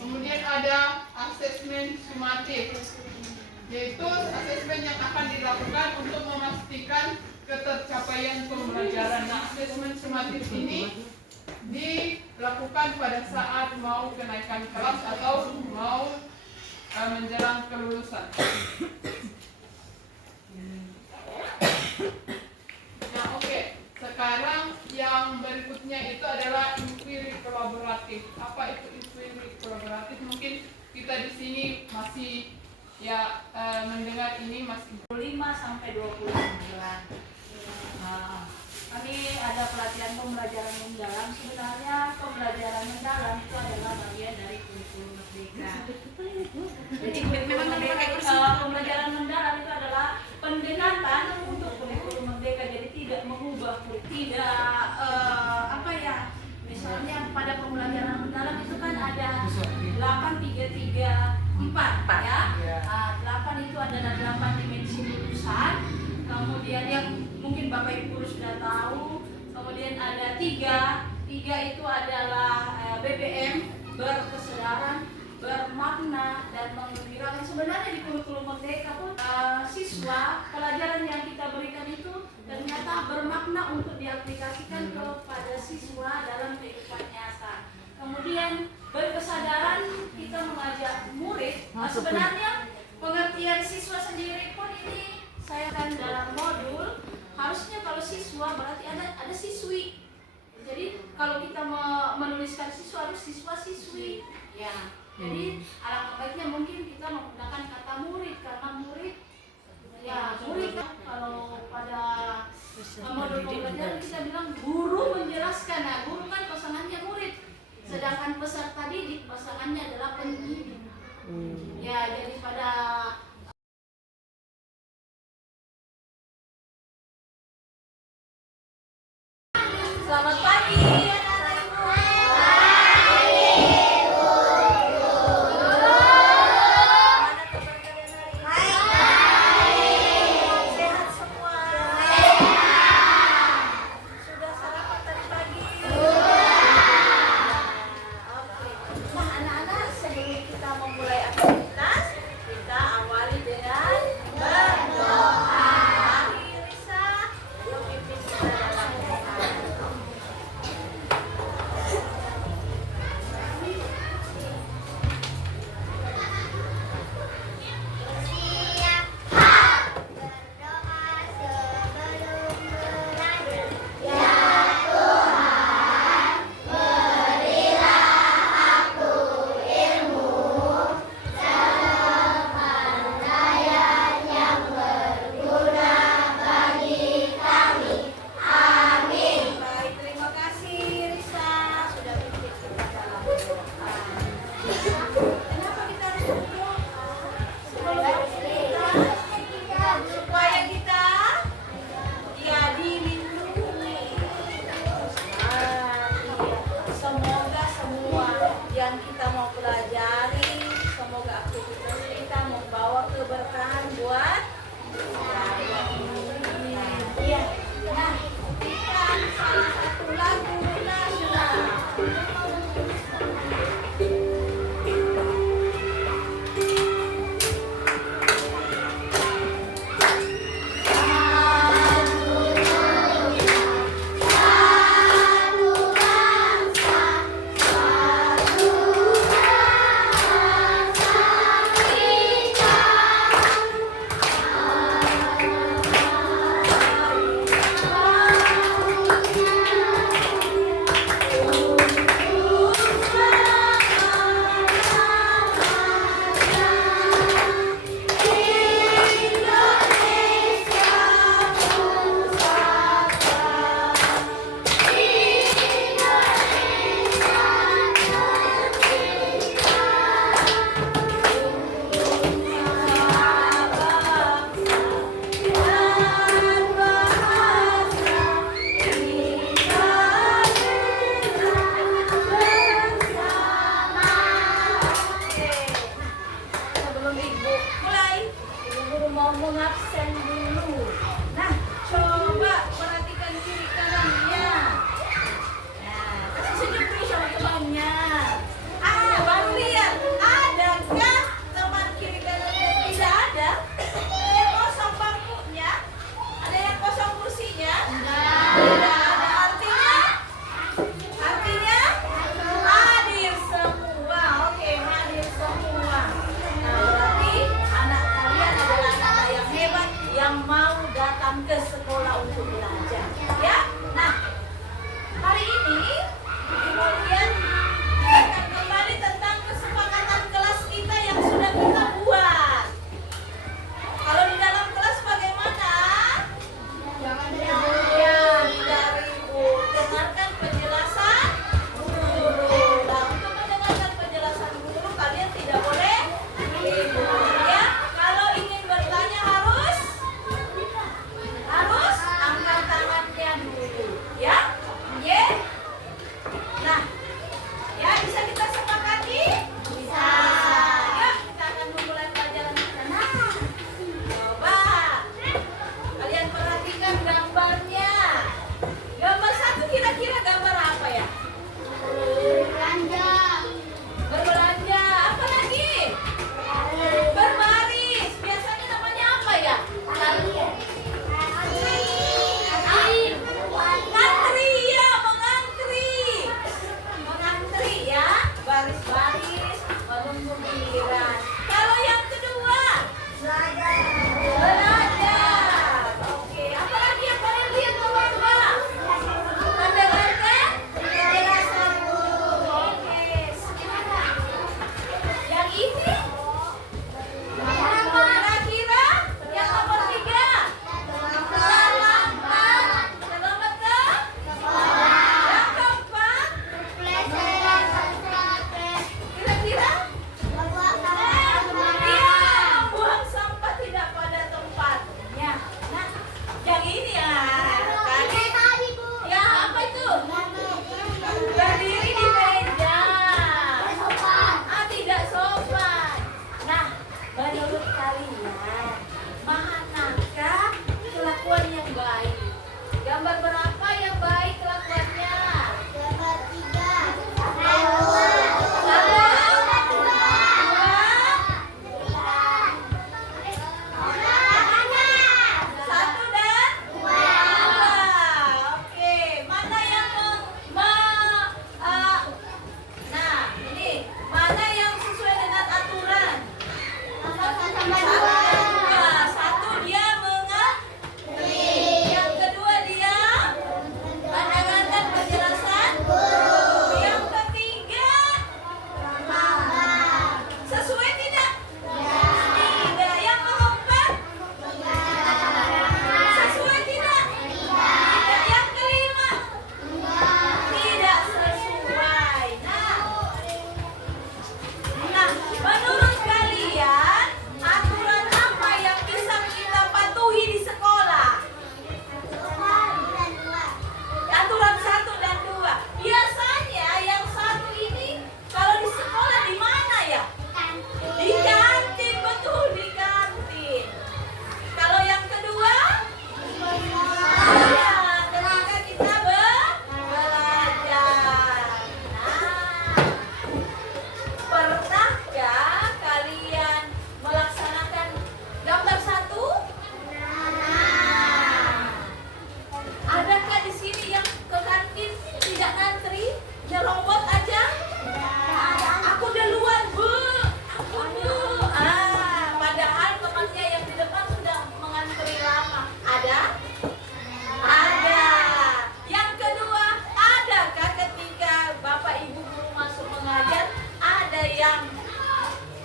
Kemudian ada asesmen sumatif, yaitu asesmen yang akan dilakukan untuk memastikan ketercapaian pembelajaran. Nah, asesmen sumatif ini dilakukan pada saat mau kenaikan kelas atau mau menjelang kelulusan. Nah, oke. Sekarang yang berikutnya itu adalah inquiry kolaboratif. Apa itu inquiry kolaboratif? Mungkin kita di sini masih mendengar ini masih 5 sampai 29. Kami ada pelatihan pembelajaran mendalam. Sebenarnya pembelajaran mendalam itu adalah bagian dari kurikulum merdeka. Jadi pembelajaran mendalam itu adalah pendekatan untuk kurikulum merdeka. Jadi tidak mengubah, misalnya pada pembelajaran mendalam itu kan ada 8, 3, 3, 4 ya. 8 itu adalah 8 dimensi lulusan. Kemudian yang mungkin Bapak Ibu guru sudah tahu. Kemudian ada 3 itu adalah BBM, berkesadaran, bermakna, dan menggembirakan. Sebenarnya di kurikulum merdeka pun siswa pelajaran yang kita berikan itu ternyata bermakna untuk diaplikasikan kepada siswa dalam kehidupan nyata. Kemudian berkesadaran, kita mengajak murid. Sebenarnya pengertian siswa sendiri pun ini saya akan dalam modul. Harusnya kalau siswa berarti ada siswi. Jadi kalau kita menuliskan siswa harus siswa siswi. Ya. Jadi alangkah baiknya mungkin kita menggunakan kata murid, karena murid kalau pada modul pembelajaran kita bilang guru menjelaskan. Nah, guru kan pasangannya murid, sedangkan peserta didik pasangannya adalah pendidik. Ya, jadi pada selamat pagi.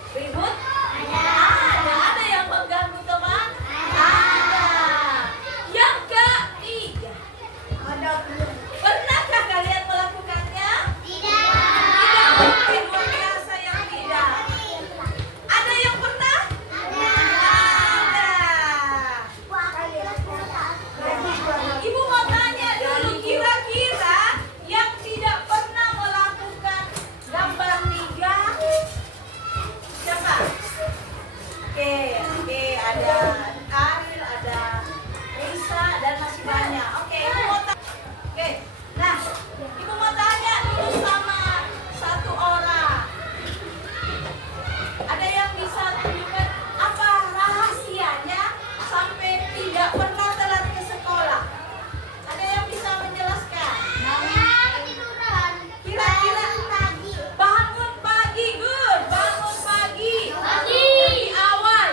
Ribut? Ada. Ada yang mengganggu teman? Ada. Yang ketiga, pernahkah kalian melakukannya? Tidak mungkin luar biasa yang tidak. Ada yang pernah? Ada. Ibu mau tanya dulu, kira-kira yang tidak pernah melakukan gambar 3 siapa? Oke, ada Ariel, ada Risa, dan masih banyak. Oke, nah, ibu mau tanya dulu sama satu orang. Ada yang bisa tunjukkan apa rahasianya sampai tidak pernah telat ke sekolah? Ada yang bisa menjelaskan? Kira-kira bangun pagi, good. Bangun pagi. Lebih awal.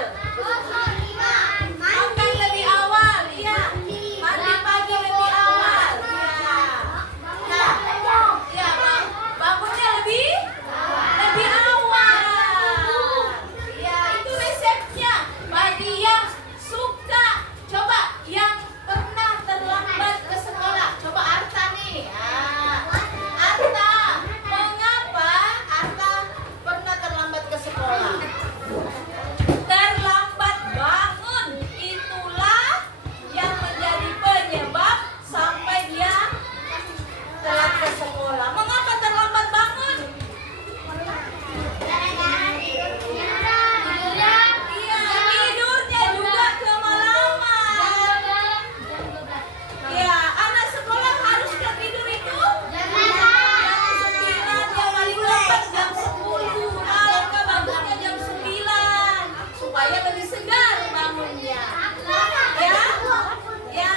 Makan lebih awal, iya. Mandi pagi lebih awal, iya. Nah, iya, bangunnya lebih awal. Ya, itu resepnya. Bagi yang suka, coba yang pernah terlambat ke sekolah. Coba Arta nih. Arta, mengapa Arta pernah terlambat ke sekolah? Terlambat bangun, itulah yang menjadi penyebab sampai dia telat ke sekolah. Mengapa terlambat bangun? Iya, tidurnya juga kemalaman. Ya, anak sekolah harus tidur itu jam 9, yang paling lambat jam 10. Alangkah bagusnya jam 9 supaya lebih segar bangunnya. Ya, ya.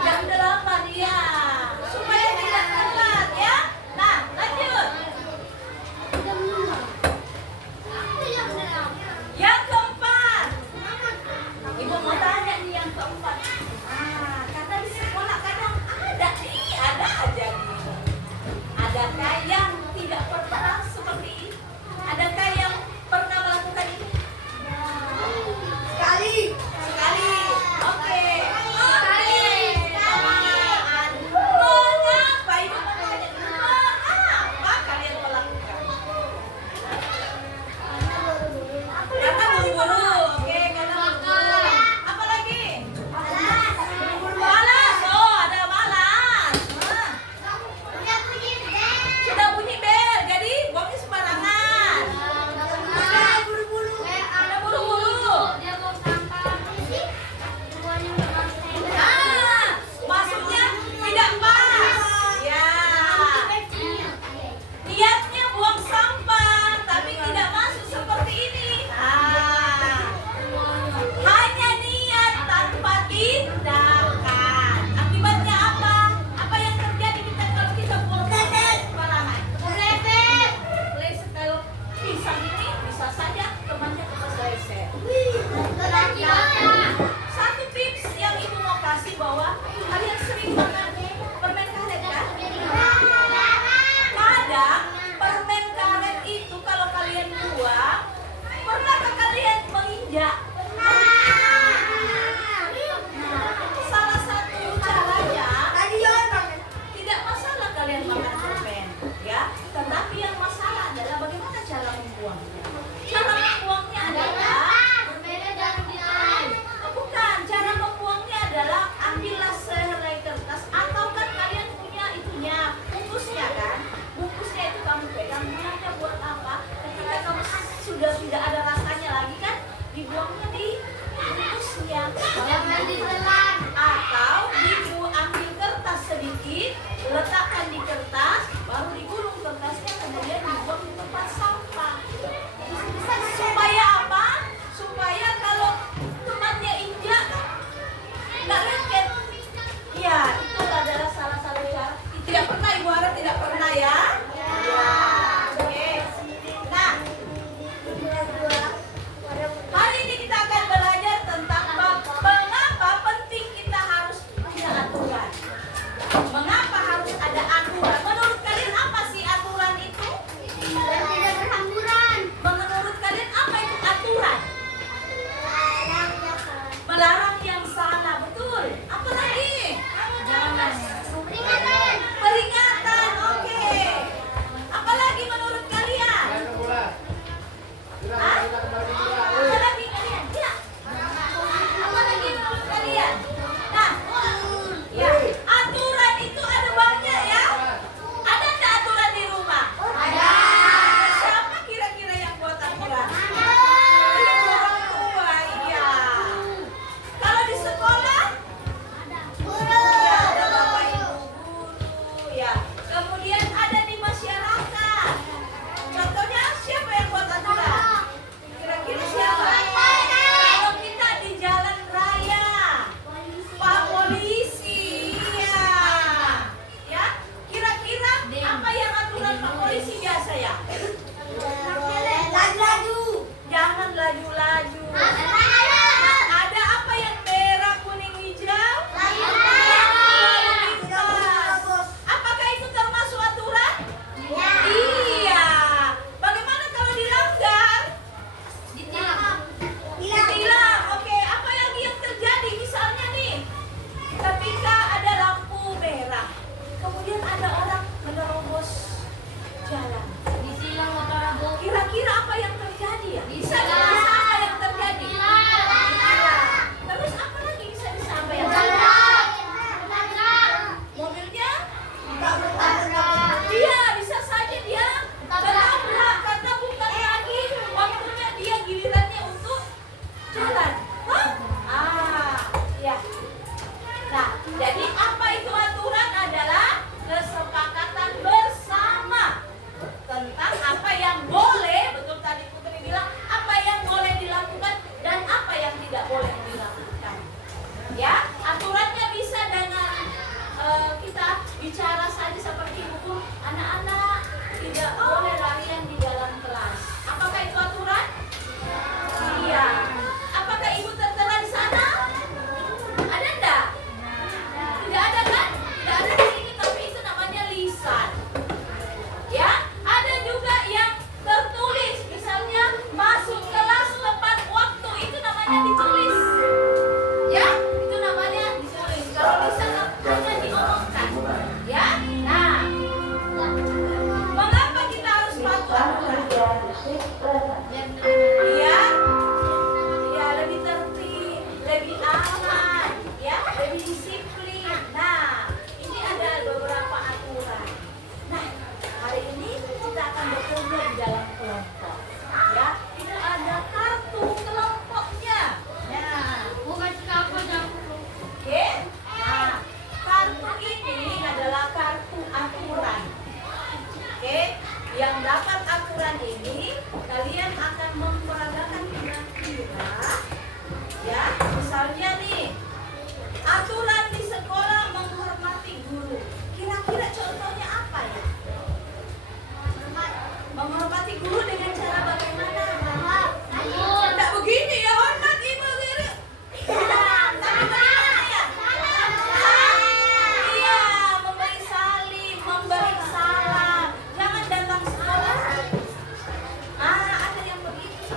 Jam 8 ya, supaya tidak telat ya. Nah, lanjut. Yang keempat, ibu mau tanya nih yang keempat. Kata di sekolah kadang ada aja nih. Adakah yang tidak pernah seperti ini? Adakah yang pernah melakukan ini? Sekali. Oke. Mengapa ibu mau tanya? Mengapa kalian melakukan? Karena buru-buru. Oke, karena buru-buru. Apa lagi? Malas. Oh, ada malas. Sudah Iya, iya lebih tertib, lebih aman, ya, lebih disiplin. Nah, ini ada beberapa aturan. Nah, hari ini kita akan bekerja di dalam kelompok. Ya, itu ada kartu kelompoknya. Nah, oke. Nah, kartu ini adalah kartu aturan. Oke, yang dapat aturan ini kalian akan memperagakan kira-kira, ya, misalnya nih aturan di sekolah menghormati guru. Kira-kira contohnya apa ya? Menghormati guru dengan cara bagaimana? Tidak begini ya, hormat ibu guru. Tapi bagaimana ya? Iya, memberi salim, memberi salam. Jangan datang sekolah. Ada yang begitu.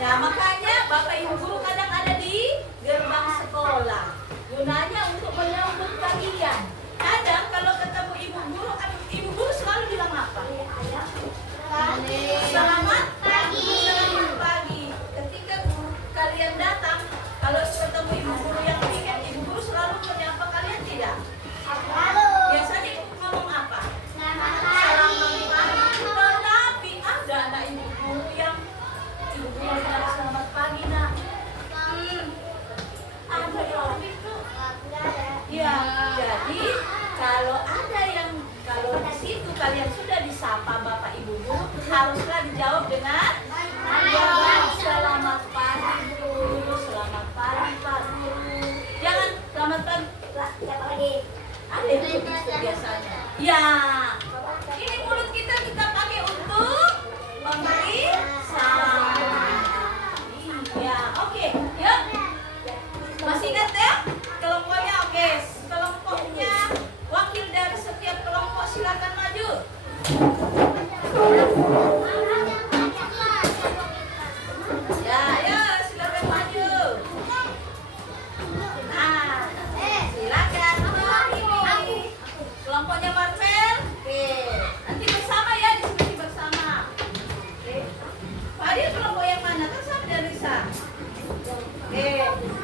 Nah, makanya Bapak Ibu guru kadang ada di gerbang sekolah. Gunanya untuk menyambut kalian. Kadang kalau ketemu ibu guru selalu bilang apa? Selamat pagi. Selamat pagi. Ketika kalian datang, kalau ketemu ibu guru yang weekend, ibu guru selalu menyapa kalian tidak? Biasanya ngomong apa? Selamat pagi. Tetapi ada anak ibu guru yang bilang selamat pagi nak. Ada yang begitu. Ya, jadi kalau di situ kalian sudah disapa Bapak Ibu guru, haruslah dijawab dengan selamat pagi guru, selamat pagi Pak guru. Jangan selamat pagi. Ada yang begitu biasanya. Ya, ini mulut kita pakai untuk memberi salam. Iya, oke. Yuk. Masih ingat ya? Kelompoknya oke. Kelompoknya wakil dari setiap kelompok silakan maju. Ya, ya silakan maju. Nah, silakan. Ini kelompoknya Marvel. Oke. Nanti bersama ya, diskusi bersama. Oke. Fadil kelompok yang mana? Kan sama dan Risa. Oke.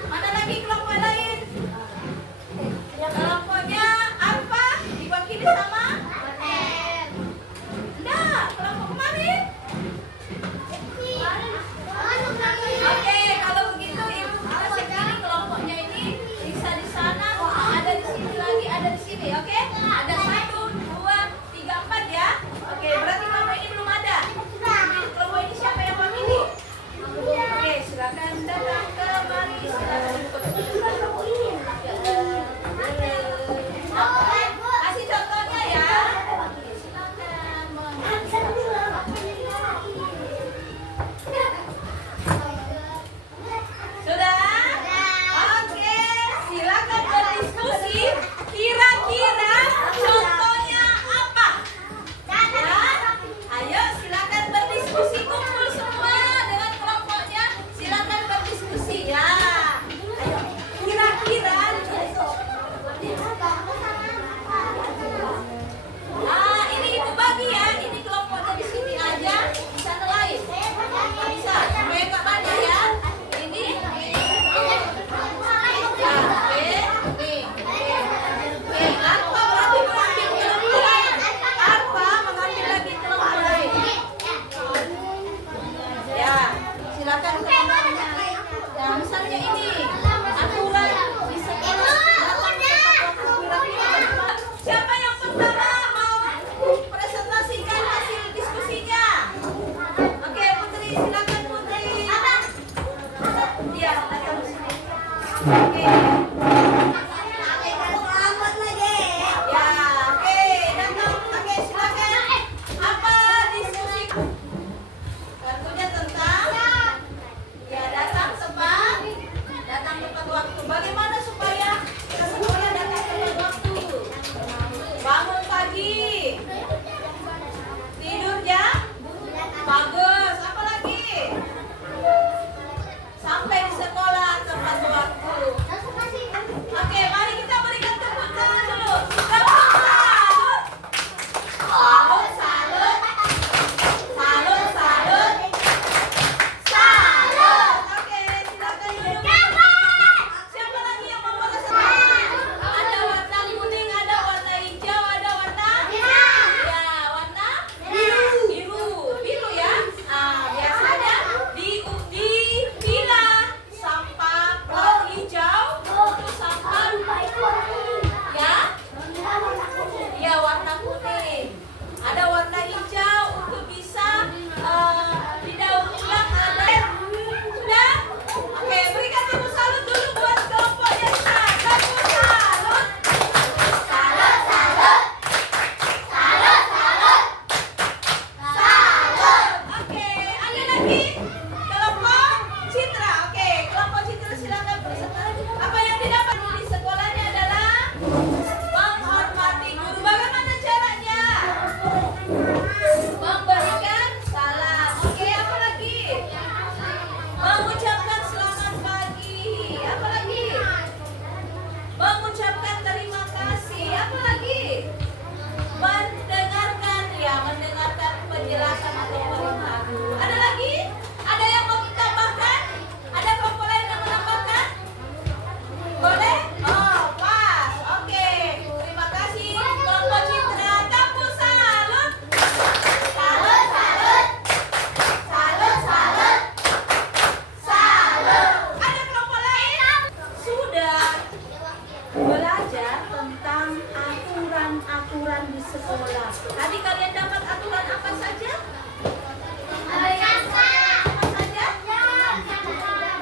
Mana lagi kelompok lain? Kelompoknya apa? Diwakili sama? Enggak, kelompok kemarin. Tadi kalian dapat aturan apa saja?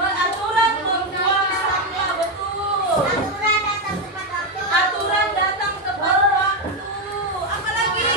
Aturan membuang sampah, betul. Aturan datang tepat waktu. Apa lagi?